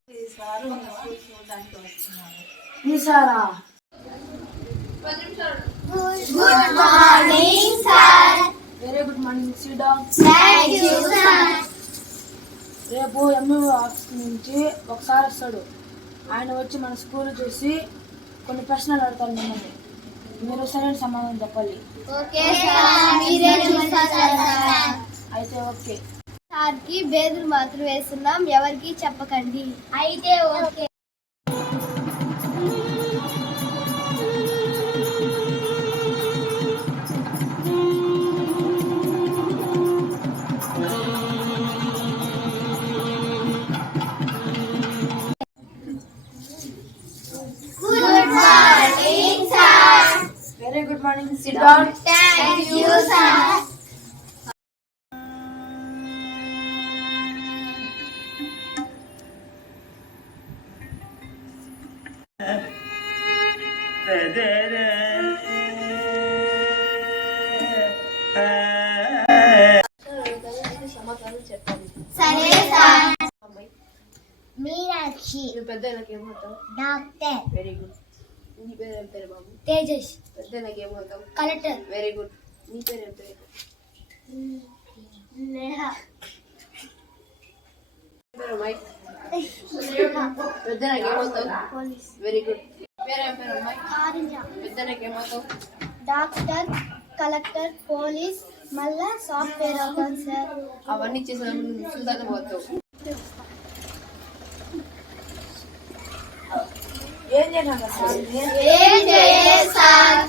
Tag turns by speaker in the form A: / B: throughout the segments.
A: Good morning, sir.
B: Very good morning, sit down.
A: Thank you, sir.
B: రేపు MEO office నుంచి ఒకసారి వస్తాడు. ఆయన వచ్చి మన స్కూల్ చూసి కొన్ని ప్రశ్నలు అడతారు మిమ్మల్ని. మీరు సరైన సమాధానం చెప్పాలి.
A: ఓకే సార్, మీరే చూస్తారు.
B: అయితే ఓకే.
A: సార్కి బేదులు మాత్రం వేస్తున్నాం, ఎవరికి చెప్పకండి. అయితే okay. Good morning, sir.
B: Very good morning, sit down.
A: Thank you, sir. సరే సార్. మీనాక్షి.
B: పెద్దలకేమవుతావు?
A: డాక్టర్.
B: Very good. నీ పేరు ఏం పేరు బాబు?
A: తేజస్.
B: పెద్దలకేమవుతావు?
A: కలెక్టర్.
B: Very good. నీ పేరు ఏం పేరు?
A: నేహా.
B: అమ్మాయి పెద్దలకేమవుతావు?
A: పోలీస్.
B: Very good. పేరు ఏం పేరు అమ్మాయి?
A: ఆరెంజ్.
B: పెద్దలకేమవుతావు?
A: డాక్టర్, కలెక్టర్, పోలీస్, మళ్ళా సాఫ్ట్వేర్ అవుతాను సార్.
B: అవన్నీ చేసినప్పుడు సుల్తాన్ పోతావు. ఏం చేయాలి సార్?
A: ఏం చేయలేదు సార్.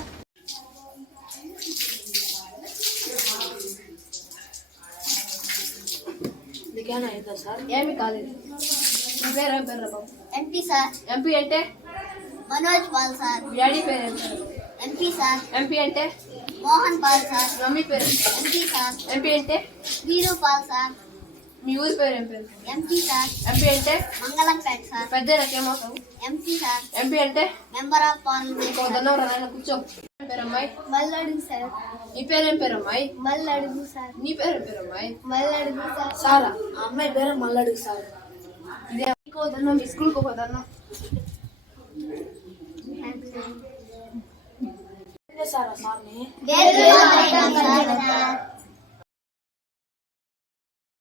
B: నీకేనా అవుతా సార్? ఏమి కాలేదు. నీ పేరు ఏం పేరు బాబు?
A: MP sir.
B: ఎంపీ అంటే?
A: మనోజ్ పాల్ సార్.
B: మీ డాడీ పేరు ఏం పేరు?
A: MP sir.
B: ఎంపీ అంటే?
A: మోహన్ పాల్ సార్.
B: మమ్మీ పేరు?
A: MP sir.
B: ఎంపీ అంటే?
A: Veeru Paul sir.
B: మీ ఊరి పేరు ఏం పేరు?
A: MP sir.
B: ఎంపీ అంటే?
A: మంగళంపేట సార్.
B: పెద్దలకు ఏమవుతావు?
A: MP sir.
B: ఎంపీ అంటే?
A: Member of parliament.
B: దండం రాయన కూర్చో. ఏం పేరు అమ్మాయి?
A: మల్లడుగు సార్.
B: నీ పేరు ఏం పేరు అమ్మాయి?
A: మల్లడుగు సార్.
B: నీ పేరు ఏం పేరు అమ్మాయి?
A: మల్లడుగు సార్.
B: సారా ఆ అమ్మాయి పేరు మల్లడుగు సార్. ఇదే ఇంకోదన్నా మీ స్కూల్కి పోదన్నా. సారా సార్ని
A: సార్.